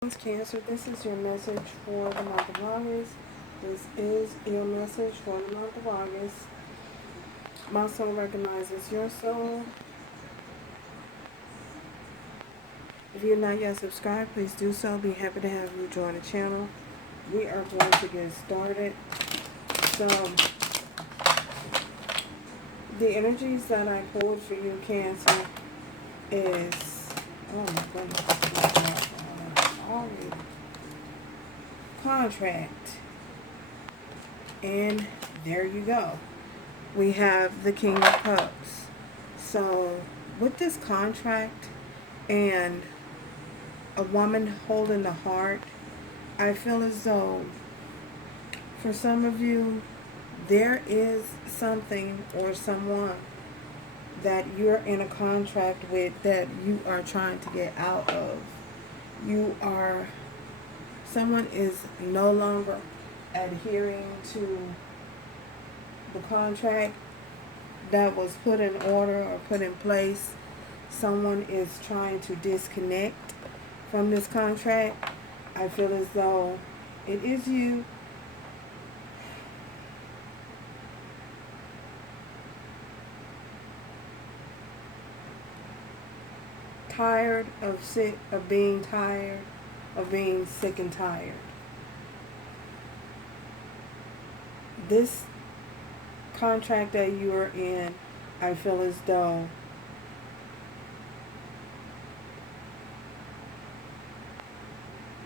Cancer, this is your message for the month of August. This is your message for the month of August. My soul recognizes your soul. If you're not yet subscribed, please do so. Be happy to have you join the channel. We are going to get started. So, the energies that I pulled for you, Cancer, is, oh my goodness, already. Contract. And there you go. We have the King of Cups. So with this contract and a woman holding the heart, I feel as though for some of you there is something or someone that you're in a contract with that you are trying to get out of. Someone is no longer adhering to the contract that was put in order or put in place. Someone is trying to disconnect from this contract. I feel as though it is you. Tired of being sick and tired. This contract that you are in, I feel as though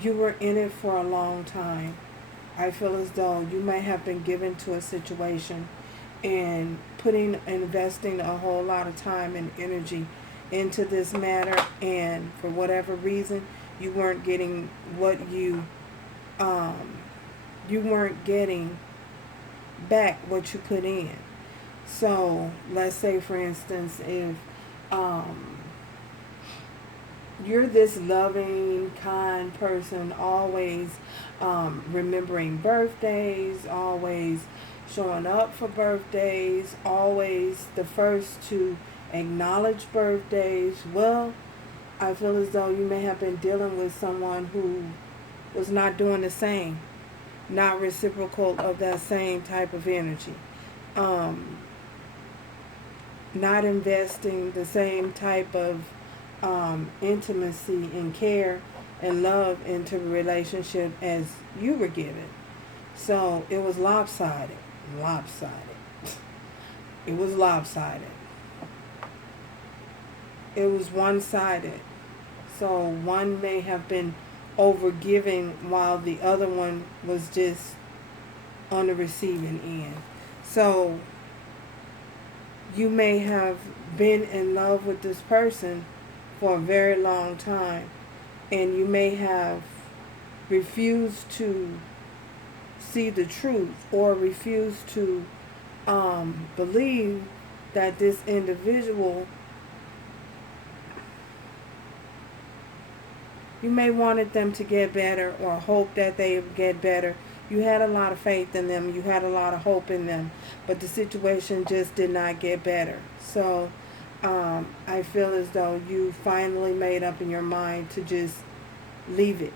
you were in it for a long time. I feel as though you may have been given to a situation and investing a whole lot of time and energy into this matter, and for whatever reason you weren't getting what you weren't getting back what you put in. So let's say, for instance, if you're this loving, kind person, always remembering birthdays, always showing up for birthdays, always the first to acknowledge birthdays, well, I feel as though you may have been dealing with someone who was not doing the same, not reciprocal of that same type of energy, not investing the same type of intimacy and care and love into a relationship as you were given. So it was lopsided. It was lopsided. It was one-sided. So one may have been overgiving while the other one was just on the receiving end. So you may have been in love with this person for a very long time, and you may have refused to see the truth or refused to believe that this individual, you may wanted them to get better or hope that they would get better. You had a lot of faith in them. You had a lot of hope in them. But the situation just did not get better. So I feel as though you finally made up in your mind to just leave it.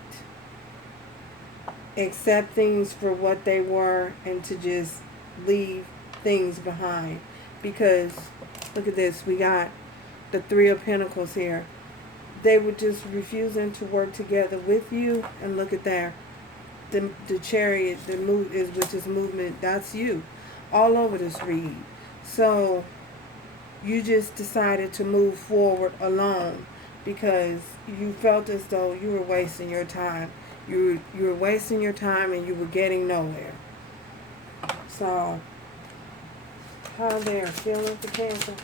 Accept things for what they were and to just leave things behind. Because, look at this. We got the Three of Pentacles here. They were just refusing to work together with you. And look at there. The Chariot, which is movement, that's you. All over this read. So you just decided to move forward alone because you felt as though you were wasting your time. You were wasting your time and you were getting nowhere. So how they're feeling for Cancer.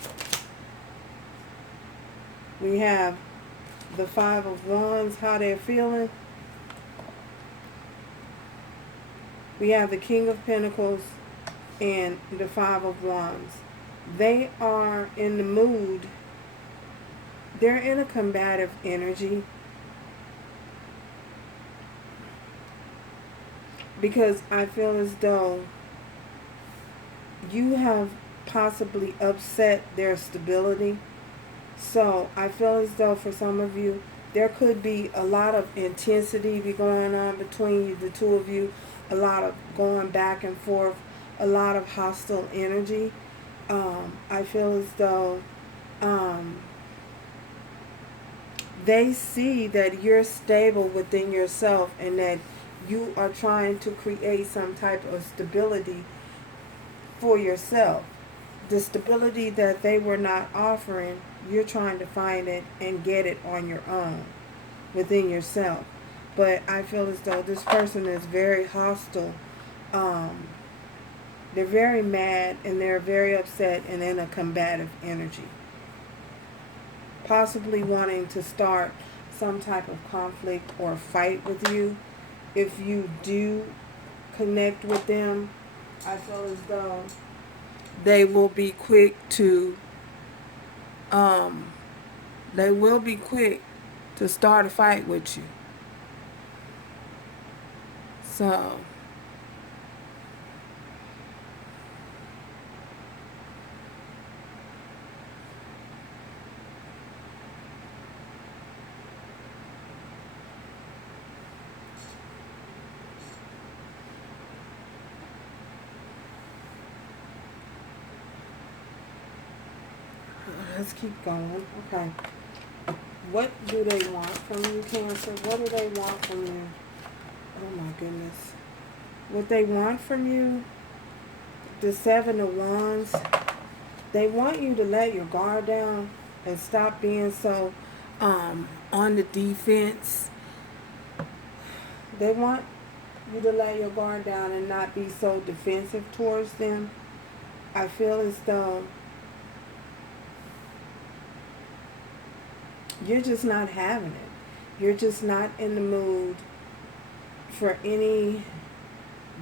We have the Five of Wands, how they're feeling. We have the King of Pentacles and the Five of Wands. They are in the mood. They're in a combative energy. Because I feel as though you have possibly upset their stability. So I feel as though for some of you, there could be a lot of intensity be going on between you, the two of you, a lot of going back and forth, a lot of hostile energy. I feel as though they see that you're stable within yourself and that you are trying to create some type of stability for yourself. The stability that they were not offering, you're trying to find it and get it on your own within yourself. But I feel as though this person is very hostile. They're very mad and they're very upset and in a combative energy. Possibly wanting to start some type of conflict or fight with you. If you do connect with them, I feel as though they will be quick to start a fight with you. So let's keep going. Okay. What do they want from you, Cancer? What do they want from you? Oh my goodness. What they want from you, the Seven of Wands, they want you to let your guard down and stop being so on the defense. They want you to let your guard down and not be so defensive towards them. I feel as though you're just not having it. You're just not in the mood for any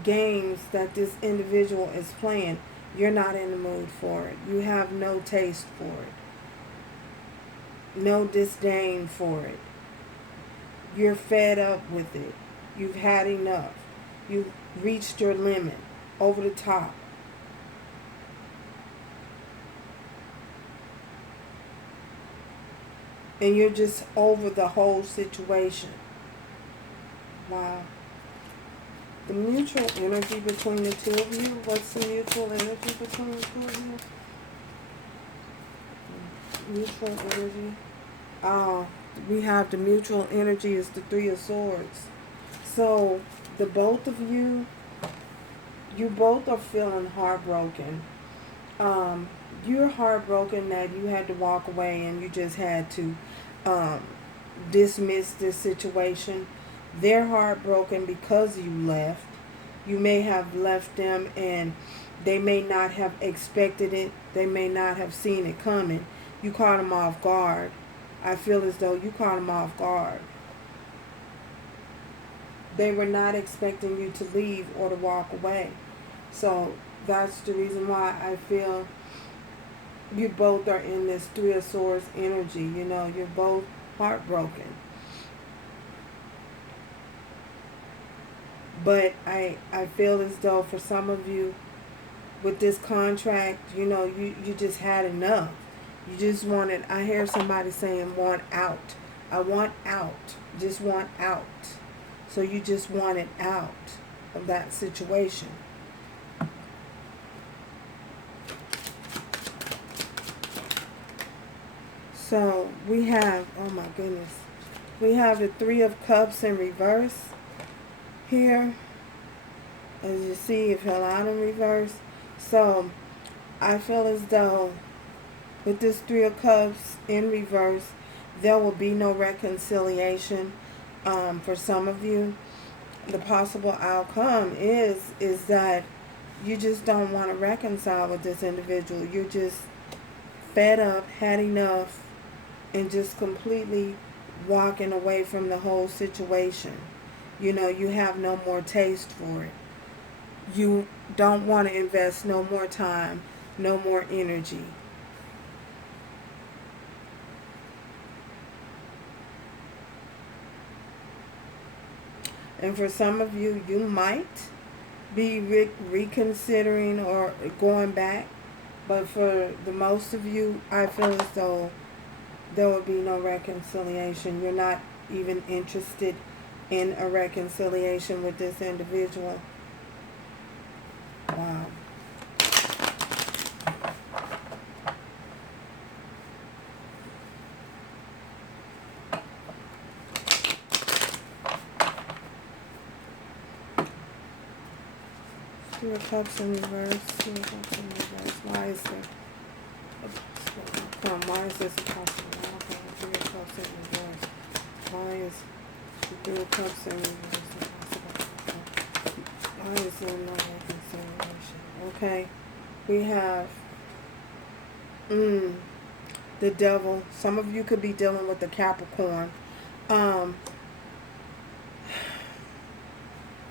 games that this individual is playing. You're not in the mood for it. You have no taste for it. No disdain for it. You're fed up with it. You've had enough. You've reached your limit, over the top. And you're just over the whole situation. Wow. The mutual energy between the two of you. What's the mutual energy between the two of you? Mutual energy. We have the mutual energy is the Three of Swords. So the both of you both are feeling heartbroken. You're heartbroken that you had to walk away and you just had to dismiss this situation. They're heartbroken because you left. You may have left them and they may not have expected it. They may not have seen it coming. You caught them off guard. I feel as though you caught them off guard. They were not expecting you to leave or to walk away. So that's the reason why I feel you both are in this Three of Swords energy. You know, you're both heartbroken. But I feel as though for some of you, with this contract, you know, you just had enough. You just wanted, I hear somebody saying, want out. I want out. Just want out. So you just wanted out of that situation. So we have, oh my goodness, we have the Three of Cups in reverse here. As you see, it fell out in reverse. So I feel as though with this Three of Cups in reverse, there will be no reconciliation. For some of you, the possible outcome is that you just don't want to reconcile with this individual. You're just fed up, had enough, and just completely walking away from the whole situation. You know, you have no more taste for it. You don't want to invest no more time, no more energy. And for some of you, you might be reconsidering or going back. But for the most of you, I feel as though there will be no reconciliation. You're not even interested in a reconciliation with this individual. Wow. Three of Cups in reverse. Three of Cups in reverse. Why is there? Why is this a possible outcome? Three of Cups in reverse. Why is the Three of Cups in reverse a possible outcome? Why is there no reconciliation? Okay. We have the Devil. Some of you could be dealing with the Capricorn.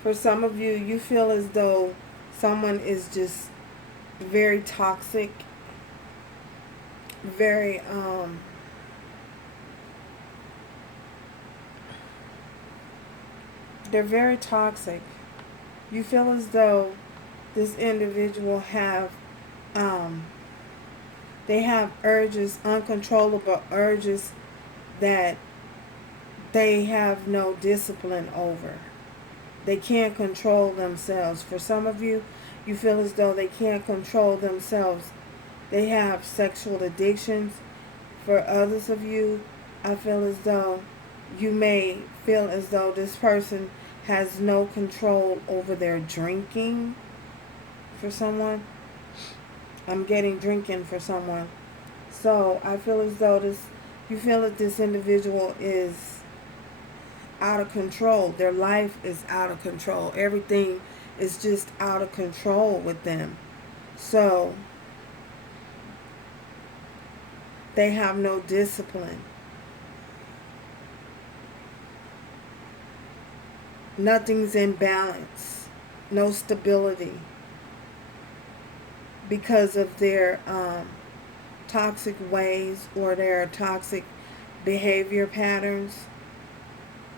For some of you, you feel as though someone is just very toxic, very they're very toxic. You feel as though this individual have they have urges, uncontrollable urges that they have no discipline over. They can't control themselves. For some of you, you feel as though they can't control themselves. They have sexual addictions. For others of you, I feel as though you may feel as though this person has no control over their drinking. For someone, I'm getting drinking for someone. So I feel as though you feel that this individual is out of control. Their life is out of control. Everything is just out of control with them. So they have no discipline. Nothing's in balance. No stability. Because of their toxic ways or their toxic behavior patterns.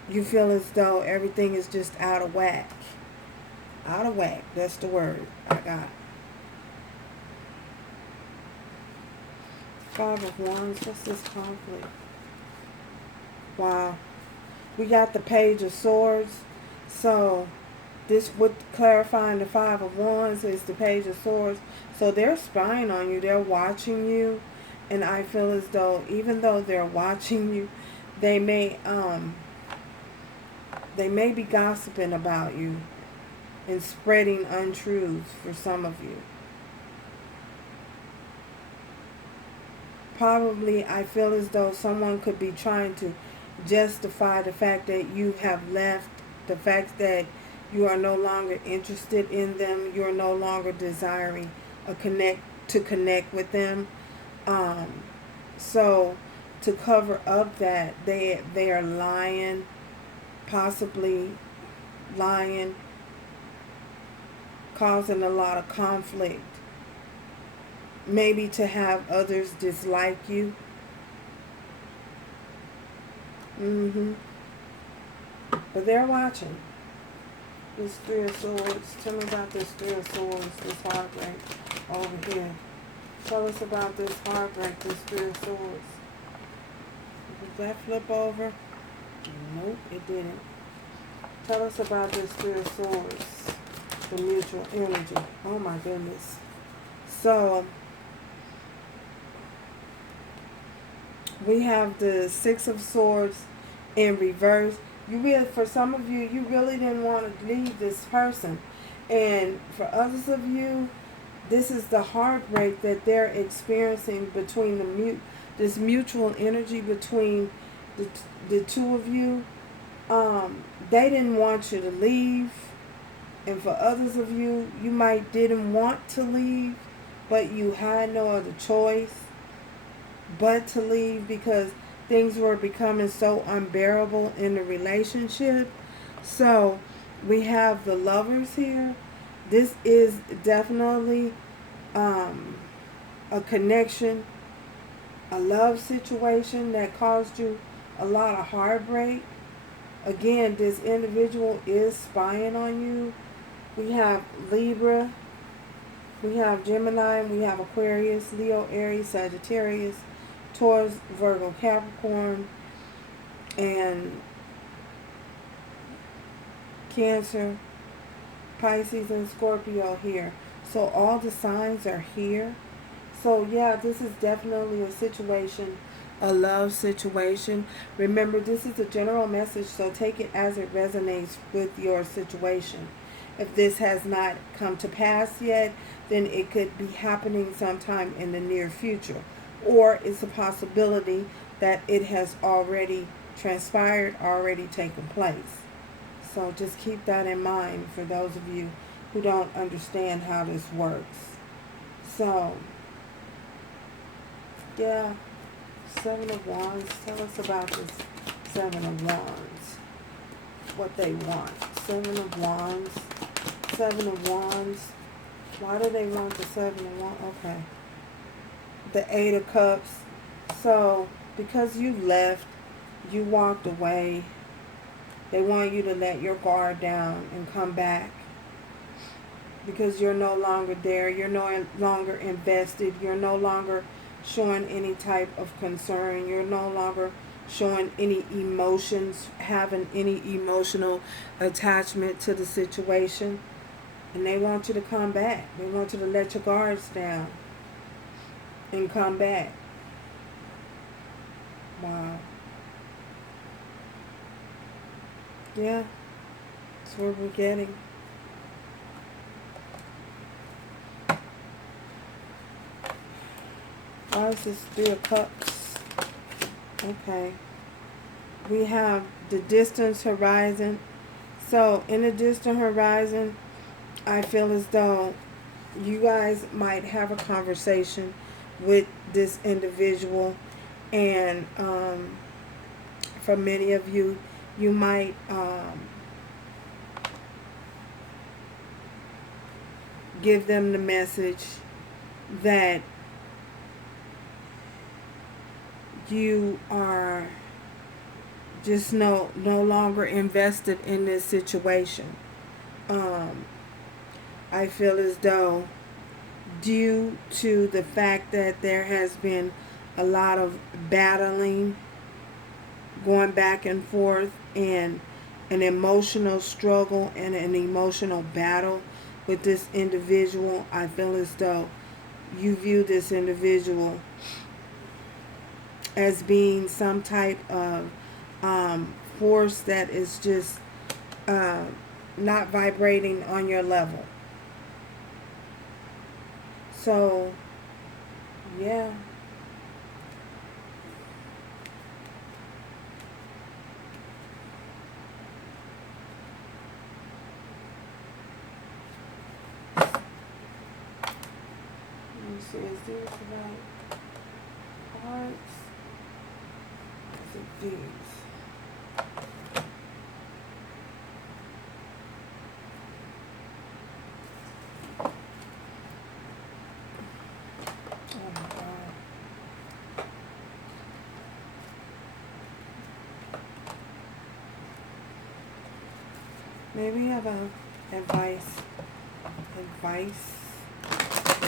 You feel as though everything is just out of whack. Out of whack. That's the word I got. Five of Wands. What's this conflict? Wow. We got the Page of Swords. So this would clarifying the Five of Wands is the Page of Swords. So they're spying on you. They're watching you. And I feel as though even though they're watching you, they may be gossiping about you and spreading untruths for some of you. Probably I feel as though someone could be trying to justify the fact that you have left, the fact that you are no longer interested in them, you are no longer desiring to connect with them. So to cover up that, they are lying, possibly lying, causing a lot of conflict. Maybe to have others dislike you. But they're watching. This Three of Swords. Tell me about this Three of Swords, this heartbreak over here. Tell us about this heartbreak, this Three of Swords. Did that flip over? Nope, it didn't. Tell us about this Three of Swords, the mutual energy. Oh my goodness. So, we have the Six of Swords in reverse. For some of you, you really didn't want to leave this person. And for others of you, this is the heartbreak that they're experiencing between this mutual energy between the two of you. They didn't want you to leave. And for others of you, you didn't want to leave, but you had no other choice but to leave because things were becoming so unbearable in the relationship. So we have the Lovers here. This is definitely a connection, a love situation that caused you a lot of heartbreak. Again, this individual is spying on you. We have Libra, we have Gemini, we have Aquarius, Leo, Aries, Sagittarius, Taurus, Virgo, Capricorn, and Cancer, Pisces, and Scorpio here. So all the signs are here. So yeah, this is definitely a situation, a love situation. Remember, this is a general message, so take it as it resonates with your situation. If this has not come to pass yet, then it could be happening sometime in the near future. Or it's a possibility that it has already transpired, already taken place. So just keep that in mind for those of you who don't understand how this works. So, yeah, Seven of Wands. Tell us about this Seven of Wands. What they want. Seven of Wands. Seven of Wands. Why do they want the Seven of Wands? Okay. The Eight of Cups. So, because you left, you walked away, they want you to let your guard down and come back. Because you're no longer there. You're no longer invested. You're no longer showing any type of concern. You're no longer showing any emotions, having any emotional attachment to the situation. And they want you to come back. They want you to let your guards down and come back. Wow. Yeah, that's what we're getting. Why is this Three of Cups? Okay. We have the distant horizon. So, in the distant horizon, I feel as though you guys might have a conversation with this individual. And for many of you, you might give them the message that you are just no longer invested in this situation. I feel as though due to the fact that there has been a lot of battling, going back and forth, and an emotional struggle and an emotional battle with this individual, I feel as though you view this individual as being some type of force that is just not vibrating on your level. So, yeah. Let me see, is these about cards? Is it these? Oh my God. Maybe have a advice.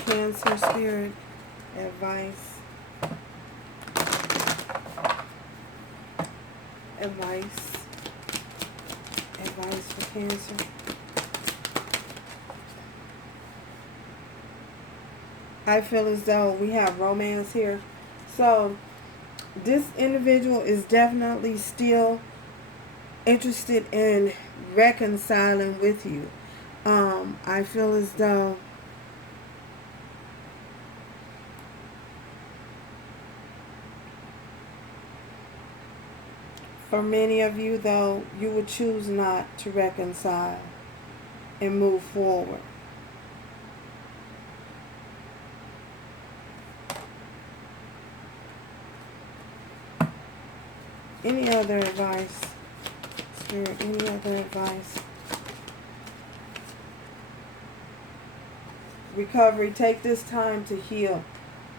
Cancer spirit. Advice. Advice for Cancer. I feel as though we have romance here. So, this individual is definitely still interested in reconciling with you. I feel as though for many of you, though, you would choose not to reconcile and move forward. Any other advice? Spirit, any other advice? Recovery. Take this time to heal.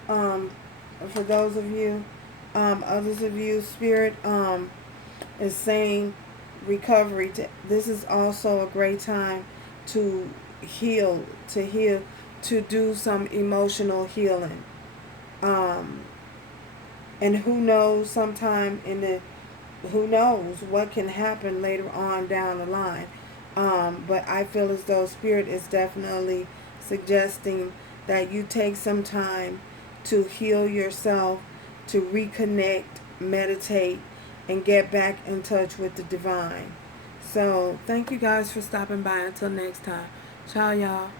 For those of you, others of you, Spirit is saying recovery. This is also a great time to heal, to do some emotional healing. And who knows, sometime in the, who knows what can happen later on down the line. But I feel as though Spirit is definitely suggesting that you take some time to heal yourself, to reconnect, meditate, and get back in touch with the divine. So thank you guys for stopping by. Until next time. Ciao, y'all.